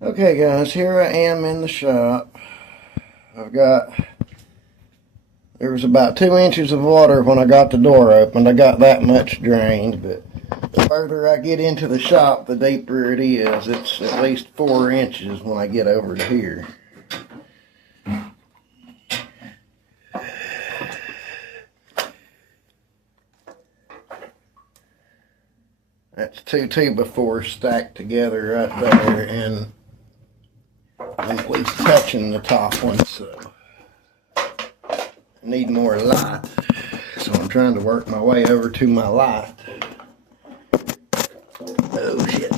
Okay guys, here I am in the shop. There was about 2 inches of water when I got the door opened. I got that much drained, but the further I get into the shop, the deeper it is. It's at least 4 inches when I get over to here. That's 2 2x4 stacked together right there, and I'm at least touching the top one, so I need more light. So I'm trying to work my way over to my light. Oh shit.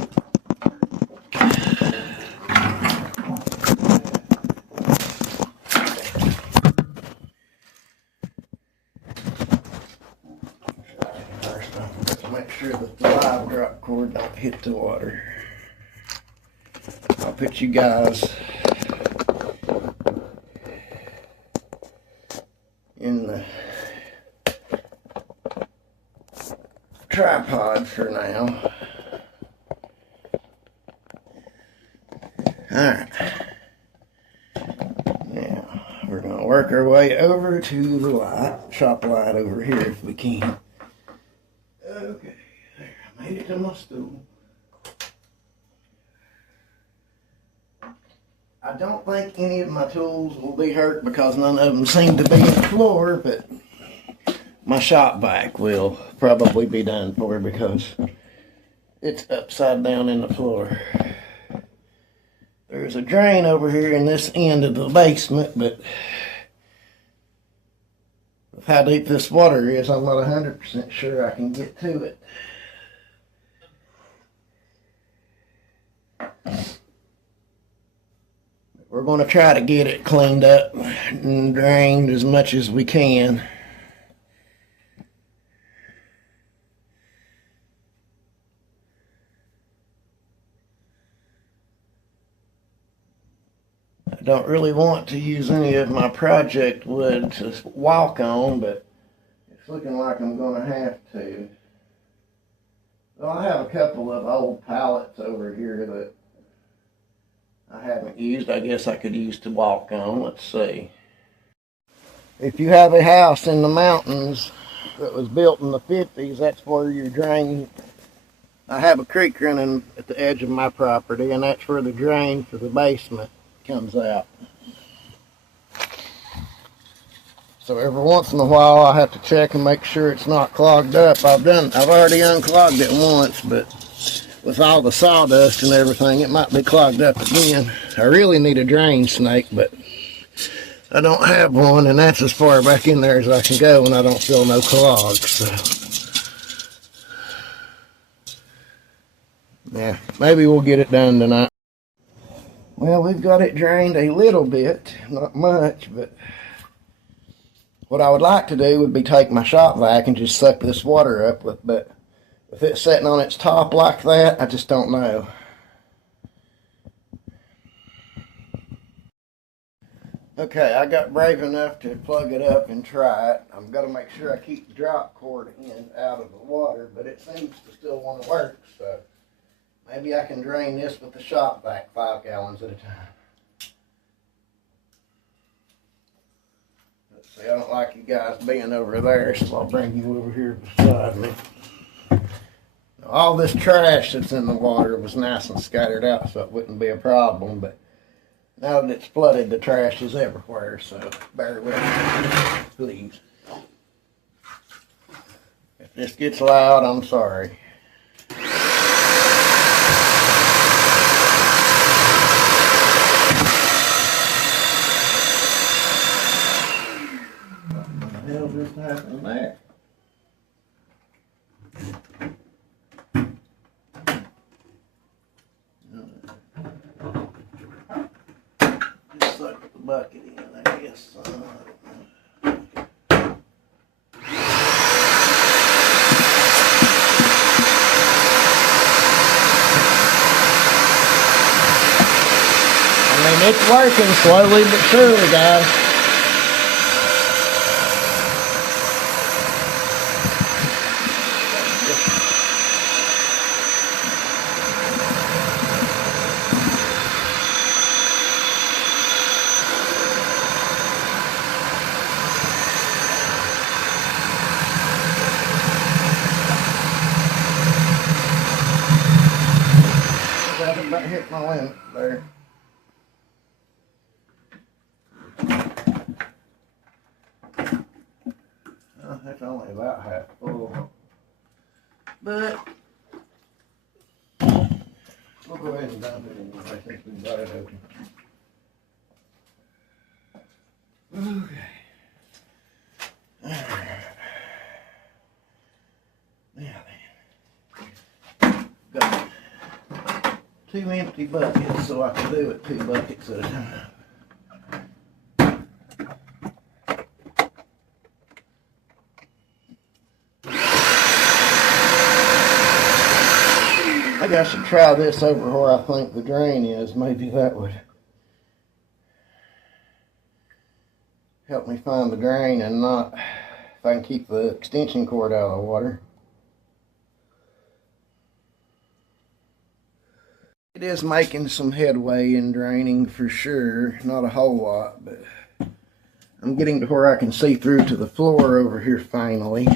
First, I have to make sure that the live drop cord don't hit the water. I'll put you guys in the tripod for now. Alright. Now, we're going to work our way over to the light, shop light over here if we can. Okay, there, I made it to my stool. I don't think any of my tools will be hurt because none of them seem to be in the floor, but my shop vac will probably be done for because it's upside down in the floor. There's a drain over here in this end of the basement, but with how deep this water is, I'm not 100% sure I can get to it. We're going to try to get it cleaned up and drained as much as we can. I don't really want to use any of my project wood to walk on, but it's looking like I'm going to have to. Well, I have a couple of old pallets over here that I haven't used. I guess I could use to walk on. Let's see. If you have a house in the mountains that was built in the 50s, that's where your drain. I have a creek running at the edge of my property, and that's where the drain for the basement comes out. So every once in a while I have to check and make sure it's not clogged up. I've already unclogged it once, but with all the sawdust and everything, it might be clogged up again. I really need a drain snake, but I don't have one, and that's as far back in there as I can go when I don't feel no clogs. So yeah, maybe we'll get it done tonight. Well, we've got it drained a little bit, not much, but what I would like to do would be take my shop vac and just suck this water up, but with it sitting on its top like that, I just don't know. Okay, I got brave enough to plug it up and try it. I'm going to make sure I keep the drop cord end out of the water, but it seems to still want to work, so maybe I can drain this with the shop vac 5 gallons at a time. Let's see, I don't like you guys being over there, so I'll bring you over here beside me. All this trash that's in the water was nice and scattered out, so it wouldn't be a problem, but now that it's flooded, the trash is everywhere, so bear with me, please. If this gets loud, I'm sorry. What the hell just happened there? Bucket in, I guess. I mean, it's working slowly but surely, guys. guys, I'm about to hit my limit there. That's only about half full. But we'll go ahead and dump it anyway since we've got it open. Okay. Alright. Now then. Got 2 empty buckets, so I can do it 2 buckets at a time. Maybe I should try this over where I think the drain is. Maybe that would help me find the drain and not, if I can keep the extension cord out of the water. It is making some headway in draining for sure. Not a whole lot, but I'm getting to where I can see through to the floor over here finally.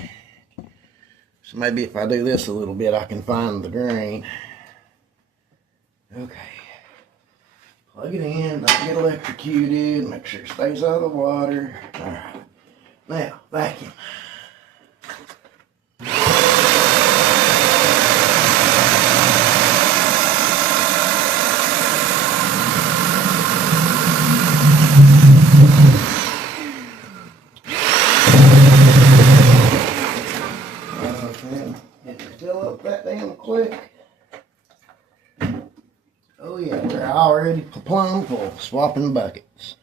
So maybe if I do this a little bit, I can find the drain. Okay. Plug it in, don't get electrocuted, make sure it stays out of the water. Alright. Now, vacuum. Fill up that damn quick. Oh yeah, we're already plumb full, swapping buckets.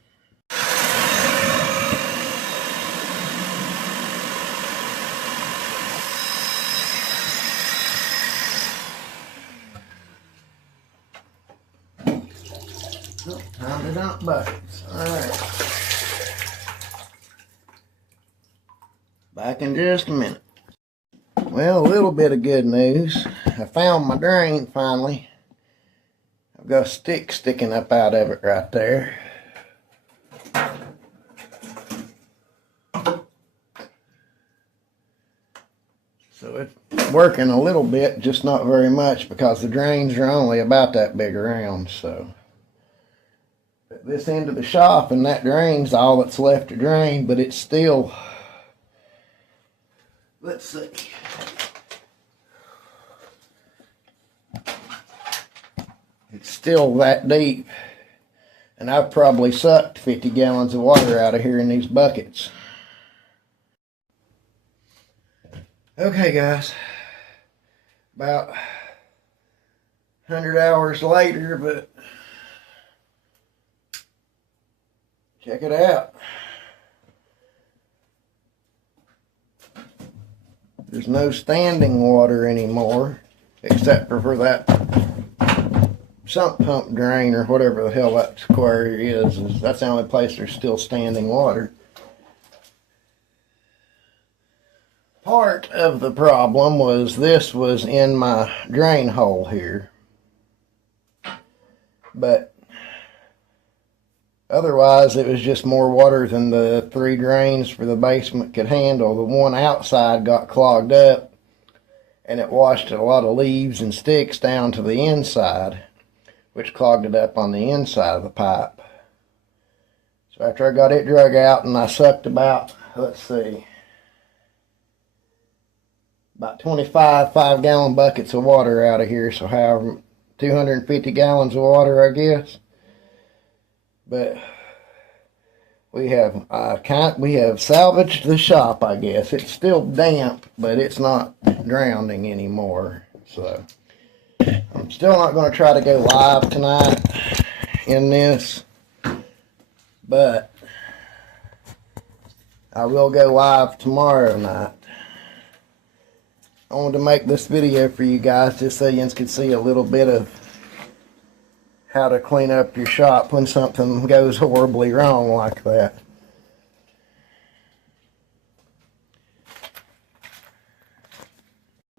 Oh, time to dump buckets. Alright. Back in just a minute. Well, a little bit of good news. I found my drain finally. I've got a stick sticking up out of it right there. So it's working a little bit, just not very much because the drains are only about that big around. So at this end of the shop and that drain's all that's left to drain, but it's still, let's see. It's still that deep, and I've probably sucked 50 gallons of water out of here in these buckets. Okay guys, about 100 hours later, but check it out. There's no standing water anymore, except for that sump pump drain or whatever the hell that square is. That's the only place there's still standing water. Part of the problem was this was in my drain hole here, but otherwise it was just more water than the 3 drains for the basement could handle. The one outside got clogged up and it washed a lot of leaves and sticks down to the inside, which clogged it up on the inside of the pipe. So after I got it drug out and I sucked about, let's see, about 25 5-gallon buckets of water out of here, so however 250 gallons of water, I guess. But we have salvaged the shop, I guess. It's still damp, but it's not drowning anymore. So I'm still not going to try to go live tonight in this, but I will go live tomorrow night. I wanted to make this video for you guys just so you can see a little bit of how to clean up your shop when something goes horribly wrong like that.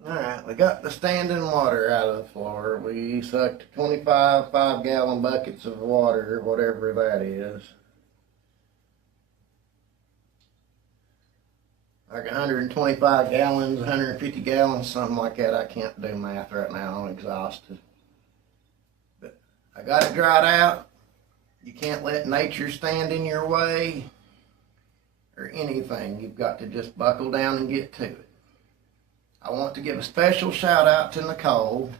Alright, we got the standing water out of the floor. We sucked 25 5-gallon buckets of water, whatever that is. Like 125 gallons, 150 gallons, something like that. I can't do math right now, I'm exhausted. I got it dried out. You can't let nature stand in your way or anything. You've got to just buckle down and get to it. I want to give a special shout out to Nicole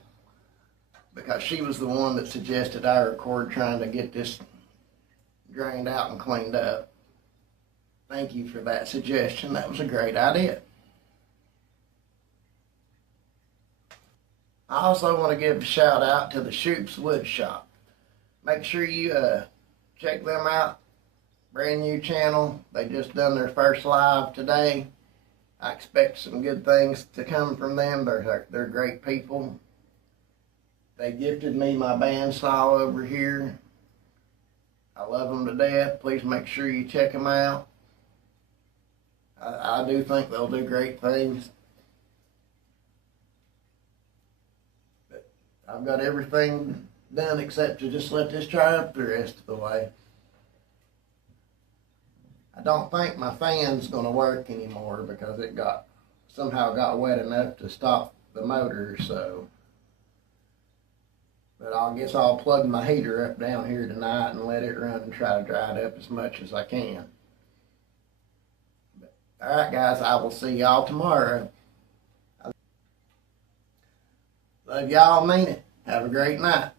because she was the one that suggested I record trying to get this drained out and cleaned up. Thank you for that suggestion. That was a great idea. I also want to give a shout out to the Shoop's Wood Shop. Make sure you check them out. Brand new channel. They just done their first live today. I expect some good things to come from them. They're great people. They gifted me my bandsaw over here. I love them to death. Please make sure you check them out. I do think they'll do great things. But I've got everything done except to just let this dry up the rest of the way. I don't think my fan's going to work anymore because it somehow got wet enough to stop the motor, so. But I guess I'll plug my heater up down here tonight and let it run and try to dry it up as much as I can. Alright guys, I will see y'all tomorrow. Love y'all, mean it. Have a great night.